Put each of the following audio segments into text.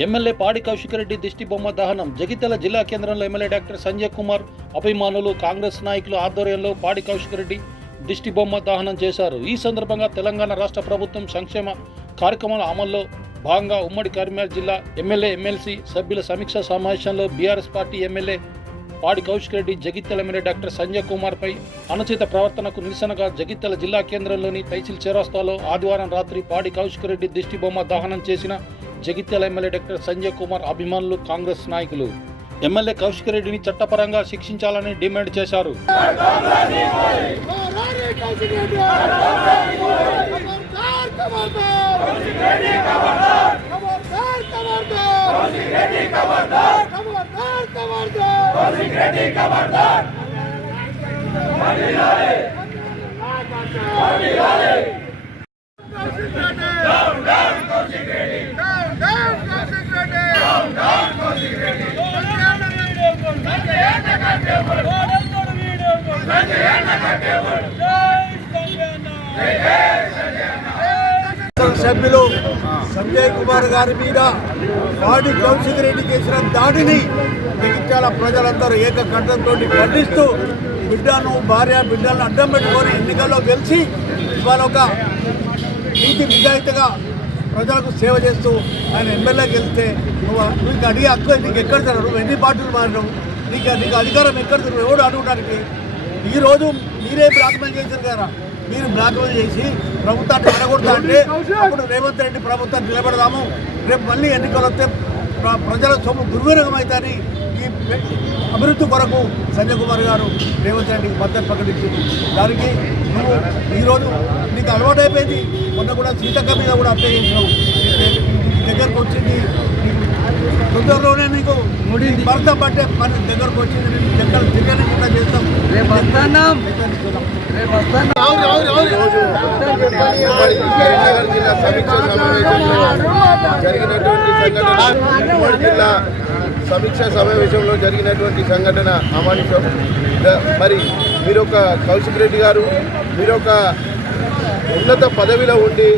MLA Padi Kaushik Reddy దిష్టి బొమ్మ దహనం. జగిత్యాల జిల్లా కేంద్రంలో ఎమ్మెల్యే డాక్టర్ సంజయ్ కుమార్ అభిమానులు కాంగ్రెస్ నాయకుల ఆధ్వర్యంలో పాడి కౌశిక్ రెడ్డి దిష్టి బొమ్మ దహనం చేశారు. ఈ సందర్భంగా తెలంగాణ రాష్ట్ర ప్రభుత్వం సంక్షేమ కార్యక్రమాల అమల్లో భాగంగా ఉమ్మడి కరీంనగర్ జిల్లా ఎమ్మెల్యే ఎమ్మెల్సీ సభ్యుల సమీక్ష సమావేశంలో BRS party MLA Padi Kaushik Reddy Jagtial MLA doctor Sanjay Kumar పై అనుచిత ప్రవర్తనకు నిరసనగా జగిత్యాల జిల్లా కేంద్రంలోని తైసిల్ చేరస్తాలో ఆదివారం రాత్రి పాడి కౌశిక్ రెడ్డి దిష్టి బొమ్మ దహనం చేసిన జగిత్యాల ఎమ్మెల్యే డాక్టర్ సంజయ్ కుమార్ అభిమానులు కాంగ్రెస్ నాయకులు. ఎమ్మెల్యే కౌశిక్ రెడ్డిని చట్టపరంగా శిక్షించాలని డిమాండ్ చేశారు. Morare సభ్యులు సంజయ్ కుమార్ గారి మీద బాడీ కౌన్సిల్ రెడ్డి చేసిన దాడిని జగిత్యాల ప్రజలందరూ ఏకకంఠంతో ఖండిస్తూ బిడ్డను భార్య బిడ్డలను అడ్డం పెట్టుకొని ఎన్నికల్లో గెలిచి ఇవాళ ఒక నీతి నిజాయితీగా ప్రజలకు సేవ చేస్తూ ఆయన ఎమ్మెల్యే గెలిస్తే నువ్వు నీకు అడిగే హక్కు నీకు ఎక్కడ నువ్వు ఎన్ని పార్టీలు మారినావు? నీకు నీకు అధికారం ఎక్కడ తినరు ఎవడు అడగడానికి ఈరోజు మీరే బ్లాక్మెయిల్ చేశారు కదా. మీరు బ్లాక్మెయిల్ చేసి ప్రభుత్వాన్ని అడగొడతా అంటే అప్పుడు రేవంత్ రెడ్డి ప్రభుత్వాన్ని నిలబెడదాము. రేపు మళ్ళీ ఎన్నికలు వస్తే ప్ర- ప్రజల సొమ్ము దుర్వినియోగం అవుతాయని ఈ అభివృద్ధి కొరకు సంజయ్ కుమార్ గారు రేవంత్ రెడ్డికి మద్దతు ప్రకటించింది. దానికి నువ్వు ఈరోజు నీకు అలవాటు అయిపోయింది మొన్న కూడా సీతక్క మీద కూడా అప్లై చేసినావు. దగ్గరకు వచ్చింది. తొందరలోనే నీకు భర్త పట్టే పని దగ్గరకు వచ్చింది. నీకు ఎక్కడ తిరగకుండా చేస్తాం. రేపు వస్తాం రేపు జిల్లా సమీక్ష సమావేశంలో జరిగినటువంటి సంఘటన జిల్లా సమీక్ష సమావేశంలో జరిగినటువంటి సంఘటన అమానుషం. మరి మీరు ఒక కౌశిక్ రెడ్డి గారు మీరు ఒక ఉన్నత పదవిలో ఉండి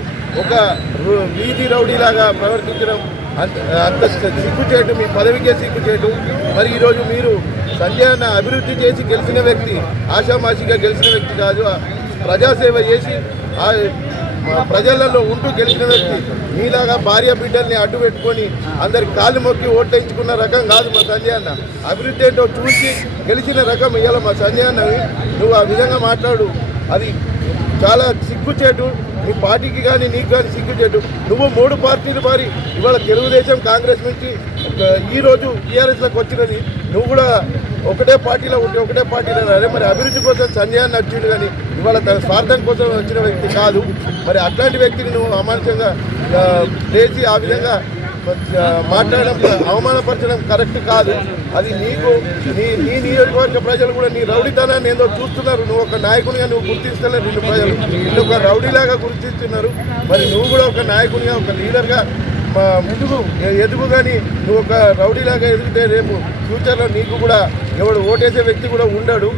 ఒక రు- వీధి రౌడీలాగా ప్రవర్తించడం అంత అంత సిగ్గుచేటు మీ పదవికే సిగ్గుచేటు మరి ఈరోజు మీరు సంధ్యాన్న అభివృద్ధి చేసి గెలిచిన వ్యక్తి ఆషామాషిగా గెలిచిన వ్యక్తి కాదు ప్రజాసేవ చేసి ప్రజలలో ఉంటూ గెలిచిన వ్యక్తి. మీలాగా భార్య బిడ్డల్ని అడ్డు పెట్టుకొని అందరికి కాలు మొక్కి ఓట్లేయించుకున్న రకం కాదు మా సంజయ్ అన్న అభివృద్ధి ఏంటో చూసి గెలిచిన రకం ఇవాళ మా సంజయ్ అన్నవి నువ్వు ఆ విధంగా మాట్లాడు. అది చాలా సిగ్గుచేటు. నీ పార్టీకి కానీ నీకు కానీ సిగ్గుచేటు. నువ్వు మూడు పార్టీలు మారి ఇవాళ తెలుగుదేశం కాంగ్రెస్ నుంచి ఈరోజు టీఆర్ఎస్లోకి వచ్చినది. నువ్వు కూడా ఒకటే పార్టీలో ఉంటే ఒకటే పార్టీలో అదే మరి అభివృద్ధి కోసం సంజయాన్ని నచ్చిండు కానీ ఇవాళ తన స్వార్థం కోసం వచ్చిన వ్యక్తి కాదు. మరి అట్లాంటి వ్యక్తిని నువ్వు అమానుషంగా లేచి ఆ విధంగా మాట్లాడడం అవమానపరచడం కరెక్ట్ కాదు. అది నీకు నీ నీ నియోజకవర్గ ప్రజలు కూడా నీ రౌడీతనాన్ని ఏందో చూస్తున్నారు. నువ్వు ఒక నాయకునిగా నువ్వు గుర్తిస్తలేరు నిన్ను ప్రజలు. నిన్ను ఒక రౌడీలాగా గుర్తిస్తున్నారు. మరి నువ్వు కూడా ఒక నాయకునిగా ఒక లీడర్గా మా ఎదుగు ఎదుగు కానీ నువ్వు ఒక రౌడీలాగా ఎదిగితే రేపు ఫ్యూచర్లో నీకు కూడా ఎవడు ఓటేసే వ్యక్తి కూడా ఉండడు.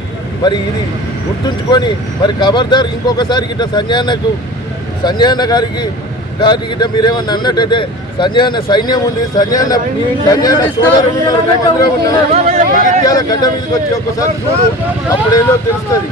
మరి ఇది గుర్తుంచుకొని మరి ఖబర్దార్ ఇంకొకసారి గిట్ట సంజయన్నకు సంజయన్న గారికి గిట్ట మీరేమన్నా అన్నట్టయితే సంజయన్న సైన్యం ఉంది సంజయన్న సంజయన్న సోదరులు ఉన్నారు మేమందరం ఉన్నాం. గడ్డ మీదకి వచ్చి ఒక్కసారి చూడు అప్పుడేదో తెలుస్తుంది.